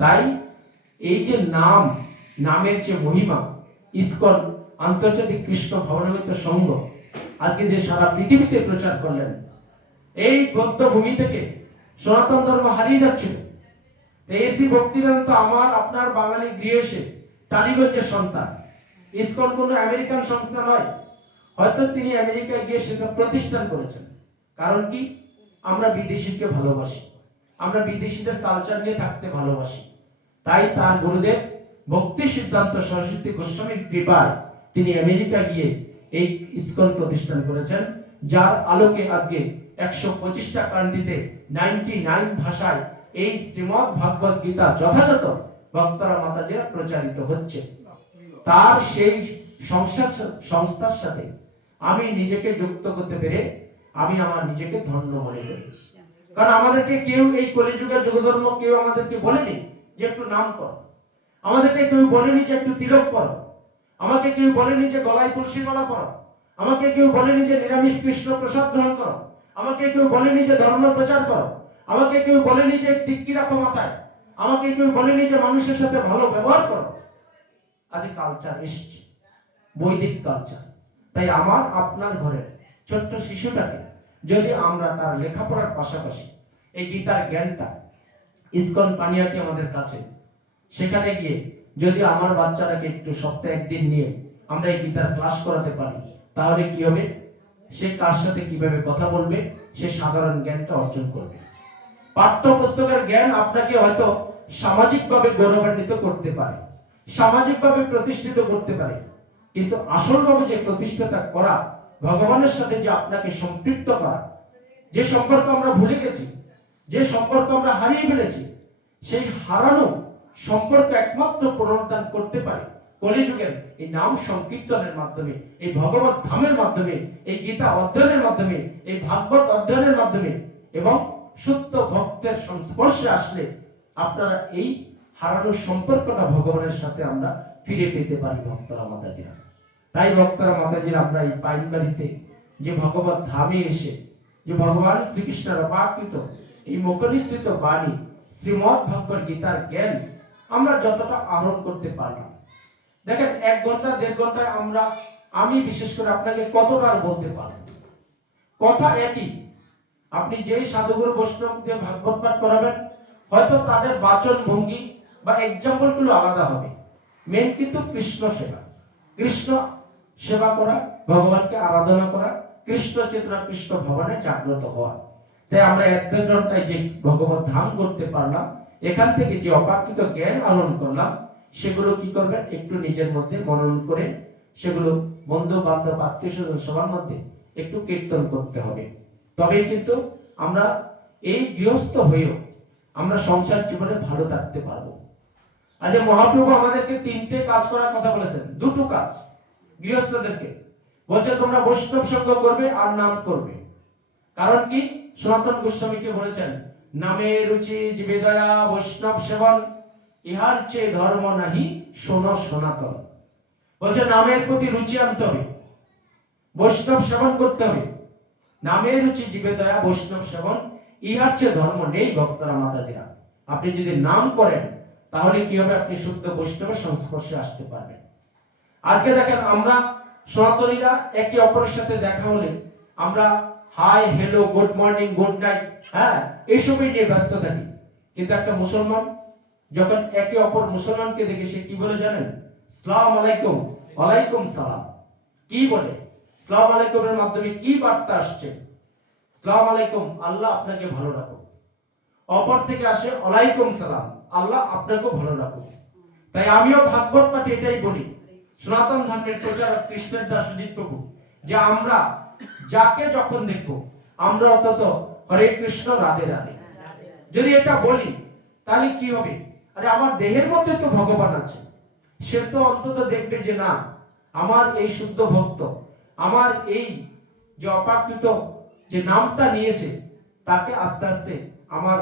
তাই এই যে নাম, নামের যে মহিমা, ইসকন আন্তর্জাতিক কৃষ্ণ ভাবনামৃত সংঘ আজকে যে সারা পৃথিবীতে প্রচার করলেন, এই বৌদ্ধ ভূমি থেকে সনাতন ধর্ম হারিয়ে যাচ্ছিল। এসি ভক্তিবেদান্ত আমার আপনার বাঙালি গৃহে টালিগঞ্জের সন্তান। ইসকন কোনো আমেরিকান সংস্থা নয়, হয়তো তিনি আমেরিকায় গিয়ে সেটা প্রতিষ্ঠান করেছেন। কারণ কি? আমরা বিদেশিকে ভালোবাসি, আমরা বিদেশিদের কালচার নিয়ে থাকতে ভালোবাসি। তাই তার গুরুদেব ভক্তি সিদ্ধান্ত সরস্বতী গোস্বামীর কৃপায় তিনি আমেরিকা গিয়ে এই ইসকন প্রতিষ্ঠান করেছেন, যার আলোকে আজকে 125টা কান্ট্রিতে 99 ভাষায় এই শ্রীমদ্ ভাগবত গীতা যথাযথ ভক্তরা মাতাজিরা প্রচারিত হচ্ছে। তার সেই সংস্থার সাথে আমি নিজেকে যুক্ত করতে পেরে আমি আমার নিজেকে ধন্য মনে করি। কারণ আমাদেরকে কেউ এই কলিযুগে যুগধর্ম কেউ আমাদেরকে বলেনি যে একটু নাম করো, আমাদেরকে কেউ বলেনি যে একটু তিলক করো, আমাকে কেউ বলেনি যে গলায় তুলসী মালা পরো, আমাকে কেউ বলেনি যে নিরামিষ কৃষ্ণ প্রসাদ গ্রহণ করো, আমাকে কেউ বলেনি যে ধর্ম প্রচার করো, আমাকে কেউ বলেনি যে টিক্কি রাখো মাথায়, আমাকে কেউ বলেনি যে মানুষের সাথে ভালো ব্যবহার করো। আজ কালচার এসছে, বৈদিক কালচার। তাই আমার আপনার ঘরের ছোট্ট শিশুটাকে যদি আমরা তার লেখাপড়ার পাশাপাশি এই গীতার জ্ঞানটা, ইসকন পানিয়াটি আমাদের কাছে, সেখানে গিয়ে যদি আমার বাচ্চাটাকে একটু সপ্তাহে একদিন নিয়ে আমরা এই গীতার ক্লাস করাতে পারি, তাহলে কি হবে? সে কার সাথে কিভাবে কথা বলবে, সে সাধারণ জ্ঞানটা অর্জন করবে। পাঠ্যপুস্তকের জ্ঞান আপনাকে হয়তো সামাজিকভাবে গৌরবান্বিত করতে পারে, সামাজিকভাবে প্রতিষ্ঠিত করতে পারে, কিন্তু আসলভাবে যে প্রতিষ্ঠাতা করা, ভগবানের সাথে যে আপনাকে সম্পৃক্ত করা, যে সম্পর্ক আমরা ভুলে গেছি, যে সম্পর্ক আমরা হারিয়ে ফেলেছি, সেই হারানো সম্পর্ক একমাত্র পুনরুদ্ধার করতে পারে কলিযুগের এই নাম সংকীর্তনের মাধ্যমে, এই ভগবত ধামের মাধ্যমে, এই গীতা অধ্যয়নের মাধ্যমে, এই ভাগবত অধ্যয়নের মাধ্যমে। এবং শুদ্ধ ভক্তের সংস্পর্শে আসলে আপনারা এই হারানো সম্পর্কটা ভগবানের সাথে আমরা ফিরে পেতে পারি ভক্তরা মাতাজিরা। তাই ভক্তরা মাতাজিরা আমরা এই পাইনবাড়িতে যে ভগবত ধামে এসে যে ভগবান শ্রীকৃষ্ণের অপাকৃত এই মুখনিসৃত বাণী শ্রীমদ্ ভাগবত গীতার জ্ঞান আমরা যতটা আহরণ করতে পারলাম, দেখেন 1 ঘন্টা 1.5 ঘন্টায় আমি বিশেষ করে আপনাকে কতবার বলতে পারব? কথা একই। আপনি যেই সাধুগুরু বৈষ্ণব দিয়ে ভাগবত পাঠ করাবেন, হয়তো তাদের বাচন ভঙ্গি বা এক্সাম্পল গুলো আলাদা হবে, মেন কিন্তু কৃষ্ণ সেবা, কৃষ্ণ সেবা করা, ভগবানকে আরাধনা করা, কৃষ্ণ চেতনা, কৃষ্ণ ভবনে জাগ্রত হওয়া। তাই আমরা 1-1.5 ঘন্টায় যে ভগবত ধাম করতে পারলাম, এখান থেকে যে অপাকৃত জ্ঞান আহরণ করলাম, সেগুলো কি করবেন? একটু নিজের মধ্যে মনন করে সেগুলো বন্ধু বান্ধব আত্মীয় স্বজন সবার মধ্যে একটু কীর্তন করতে হবে। তবেই কিন্তু আমরা এই গৃহস্থ হয়েও আমরা সংসার জীবনে ভালো থাকতে পারবো। আজ মহাপ্রভু আমাদেরকে 3টে কাজ করার কথা বলেছেন, 2টো কাজ গৃহস্থদেরকে বলছে, তোমরা বৈষ্ণব সঙ্গ করবে আর নাম করবে। কারণ কি? সনাতন গোস্বামীকে বলেছেন, নামে রুচি জীবে দয়া বৈষ্ণব সেবন, ইহার চেয়ে ধর্ম নাহি শোনো সনাতন। বলছে নামের প্রতি রুচি আনতে হবে, বৈষ্ণব সেবন করতে হবে। নামে রুচি জীবে দয়া বৈষ্ণব সেবন, ইহার চেয়ে ধর্ম নেই ভক্তরা মাতাজিরা। আপনি যদি নাম করেন তাহলে কি হবে? আপনি শুদ্ধ বৈষ্ণবের সংস্পর্শে আসতে পারবেন। আজকে দেখেন আমরা সনাতনীরা একে অপরের সাথে দেখা হলে আমরা hi hello good morning good night, হ্যাঁ, এইসবই নিয়ে ব্যস্ত থাকি। কিন্তু একটা মুসলমান যখন একে অপর মুসলমানকে দেখে সে কি বলে জানেন? আসসালামু আলাইকুম, ওয়ালাইকুম সালাম। কি বলে? আসসালামু আলাইকুমের মাধ্যমে কি বার্তা আসছে? আসসালামু আলাইকুম, আল্লাহ আপনাকে ভালো রাখুক। অপর থেকে আসে ওয়ালাইকুম সালাম, আল্লাহ আপনাকে ভালো রাখুক। তাই আমিও ভাগবত পাঠে এটাই বলি, সনাতন ধর্মের প্রচারক কৃষ্ণের দাস সুজিত প্রভু, যে আমরা যাকে যখন দেখবো আমরা অন্তত হরে কৃষ্ণ রাধে রাধে যদি এটা বলি, তাহলে কি হবে? আরে আমার দেহের মধ্যে তো ভগবান আছে, সে তো অন্তত দেখবে যে না, আমার এই শুদ্ধ ভক্ত, আমার এই যে অপাকৃত যে নামটা নিয়েছে, তাকে আস্তে আস্তে আমার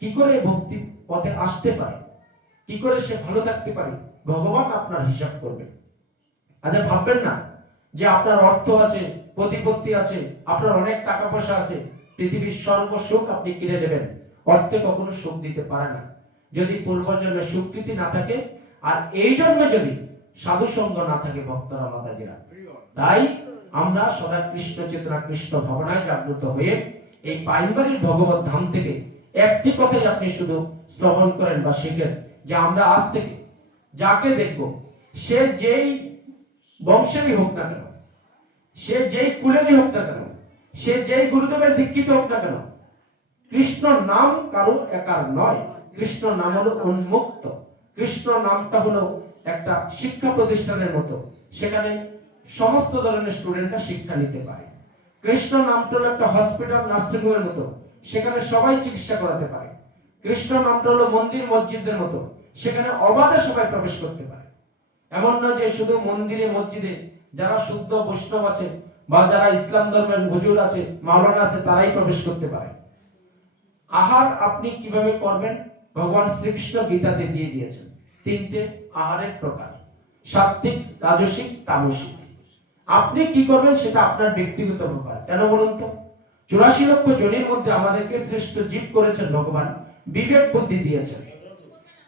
কি করে ভক্তি পথে আসতে পারে, কি করে সে ভালো থাকতে পারে, ভগবান আপনার হিসাব করবে। আচ্ছা ভাববেন না যে আপনার অর্থ আছে, প্রতিপত্তি আছে, আপনার অনেক টাকা পয়সা আছে, পৃথিবীর সর্ব সুখ আপনি কিনে নেবেন। অর্থে কখনো সুখ দিতে পারে না। যদি পূর্বজন্মের স্বীকৃতি না থাকে, আর এই জন্মে যদি সাধু সঙ্গ না থাকে ভক্তরা মাতাজিরা। তাই আমরা সদা কৃষ্ণ চেতনা কৃষ্ণ ভাবনায় জাগ্রত হয়ে এই পাইনবাড়ির ভগবত ধাম থেকে একটি কথাই আপনি শুধু শ্রবণ করেন বা শিখেন, যে আমরা আজ থেকে যাকে দেখব, সে যেই বংশেরই হোক না কেন, সে যেই কুলেরই হোক না কেন, সে যেই গুরুদেবের দীক্ষিত হোক না কেন, কৃষ্ণ নাম কারো একার নয়। কৃষ্ণ নাম হলো উন্মুক্ত। কৃষ্ণ নামটা হলো একটা শিক্ষা প্রতিষ্ঠানের মতো, সেখানে সমস্ত ধরনের স্টুডেন্টরা শিক্ষা নিতে পারে। কৃষ্ণ নামটা হলো একটা হসপিটাল নার্সিং হোমের মতো, সেখানে সবাই চিকিৎসা করাতে পারে। কৃষ্ণ নামটা হলো মন্দির মসজিদের মতো, সেখানে অবাধে সবাই প্রবেশ করতে পারে। এমন না যে শুধু মন্দিরে মসজিদে যারা শুদ্ধ বৈষ্ণব আছে বা যারা ইসলাম ধর্মের হুজুর আছে, মাওলানা আছে, তারাই প্রবেশ করতে পারে। আহার আপনি কিভাবে করবেন, ভগবান শ্রীকৃষ্ণ গীতাতে দিয়ে দিয়েছেন তিনটে আহারের প্রকার: সাত্বিক, রাজসিক, তামসিক। আপনি কি করবেন সেটা আপনার ব্যক্তিগত ব্যাপার। কেন বলুন তো? 84 লক্ষ জনের মধ্যে আমাদেরকে শ্রেষ্ঠ জীব করেছেন ভগবান, বিবেক বুদ্ধি দিয়েছেন।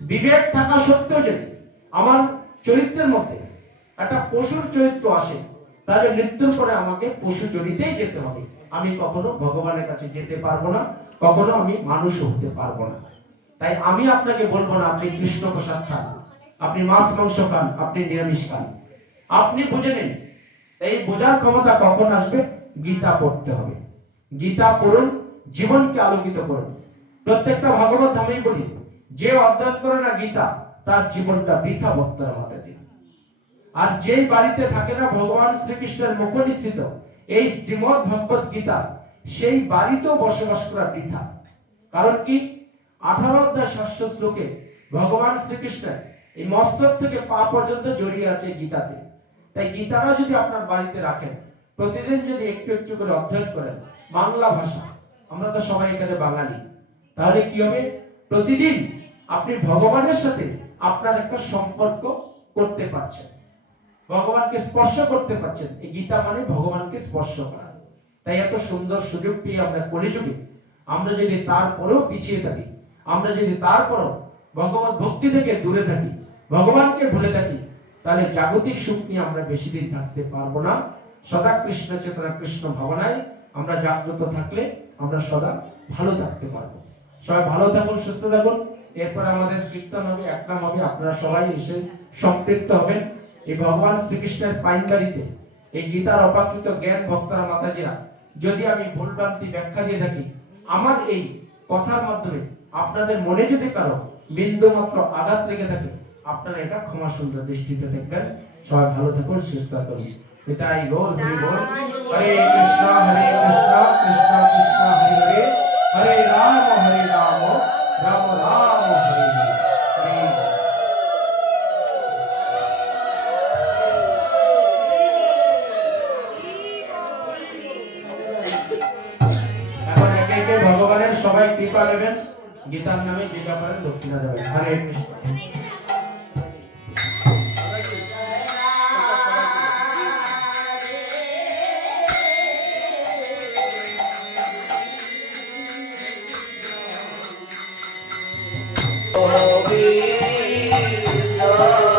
বিবেক থাকা সত্ত্বেও যদি আমার চরিত্রের মধ্যে একটা পশুর চরিত্র আসে, তাহলে মৃত্যুর পরে আমাকে পশু জনিতেই যেতে হবে। আমি কখনো ভগবানের কাছে যেতে পারবো না, কখনো আমি মানুষ হতে পারবো না। তাই আমি আপনাকে বলবো না আপনি কৃষ্ণ প্রসাদ খান, আপনি মাছ মাংস খান, আপনি নিরামিষ খান। আপনি বুঝে নিন। এই বোঝার ক্ষমতা কখন আসবে? গীতা পড়তে হবে। গীতা পড়ুন, জীবনকে আলোকিত করুন। প্রত্যেকটা ভগবত ধামে বলি, যে অধ্যয়ন করে না গীতা, তার জীবনটা বৃথা। ভক্তরা মাতাজি, আর যেই বাড়িতে থাকে না ভগবান শ্রীকৃষ্ণের মুখনিস্থিত এই শ্রীমদ ভগবত গীতা, সেই বাড়িতেও বসবাস করা বৃথা। কারণ কি? 18 অধ্যায় 700 শ্লোকে ভগবান শ্রীকৃষ্ণের এই মস্তক থেকে পা পর্যন্ত জড়িয়ে আছে গীতাতে। তাই গীতাটা যদি আপনার বাড়িতে রাখেন, প্রতিদিন যদি একটু একটু করে অধ্যয়ন করেন, বাংলা ভাষা, আমরা তো সবাই এখানে বাঙালি, তাহলে কি হবে? প্রতিদিন আপনি ভগবানের সাথে আপনার একটা সম্পর্ক করতে পারছেন, ভগবানকে স্পর্শ করতে পারছেন। এই গীতা মানে ভগবানকে স্পর্শ করা। তাই এত সুন্দর সুযোগ পেয়ে আমরা কলিযুগে আমরা যদি তারপরেও পিছিয়ে থাকি, আমরা যদি তারপরও ভগবত ভক্তি থেকে দূরে থাকি, ভগবানকে ভুলে থাকি, তাহলে জাগতিক সুখ নিয়ে আমরা বেশি দিন থাকতে পারবো না। সদা কৃষ্ণ চেতনা কৃষ্ণ ভাবনায় আমরা জাগ্রত থাকলে আমরা সদা ভালো থাকতে পারবো। সবাই ভালো থাকুন, সুস্থ থাকুন। এরপর আমাদের কীর্তন হবে, এক নাম হবে। আপনারা সবাই এসে সম্পৃক্ত হবেন এই ভগবান শ্রীকৃষ্ণের পাইনবাড়িতে। এই গীতার অপাকৃত জ্ঞান ভক্তরা মাতাজিরা, যদি আমি ভুলভ্রান্তি ব্যাখ্যা দিয়ে থাকি, আমার এই কথার মাধ্যমে আপনাদের মনে যদি কারো বিন্দু মাত্র আঘাত লেগে থাকে, আপনারা এটা ক্ষমা সুন্দর দৃষ্টিতে দেখবেন। সবাই ভালো থাকুন, সুস্থ থাকুন। এটাই গৌর হরি বল। হরে কৃষ্ণ কৃষ্ণ কৃষ্ণ হরে হরে, হরে রাম রাম রাম হরে হরে। এখন একে একে ভগবানের সবাই কৃপা নেবেন, গীতার নামে যে যা পারেন দক্ষিণা দেবেন। হরে কৃষ্ণ। Oh,